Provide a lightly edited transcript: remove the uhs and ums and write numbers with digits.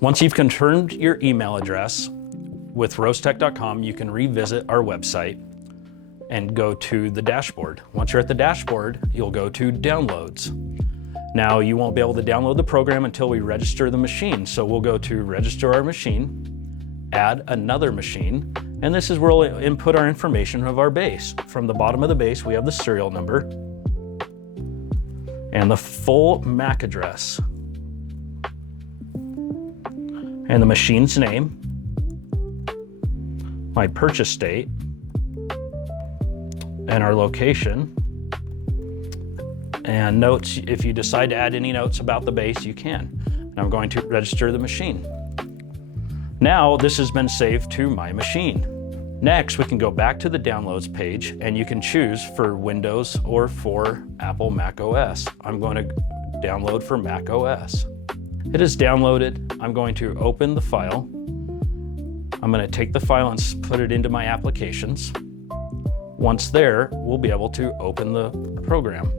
Once you've confirmed your email address with roasttech.com, you can revisit our website and go to the dashboard. Once you're at the dashboard, you'll go to downloads. Now, you won't be able to download the program until we register the machine. So we'll go to register our machine, add another machine, and this is where we'll input our information of our base. From the bottom of the base, we have the serial number and the full MAC address and the machine's name, my purchase date, and our location, and notes. If you decide to add any notes about the base, you can. And I'm going to register the machine. Now this has been saved to my machine. Next, we can go back to the downloads page and you can choose for Windows or for Apple Mac OS. I'm going to download for Mac OS. It is downloaded. I'm going to open the file. I'm going to take the file and put it into my applications. Once there, we'll be able to open the program.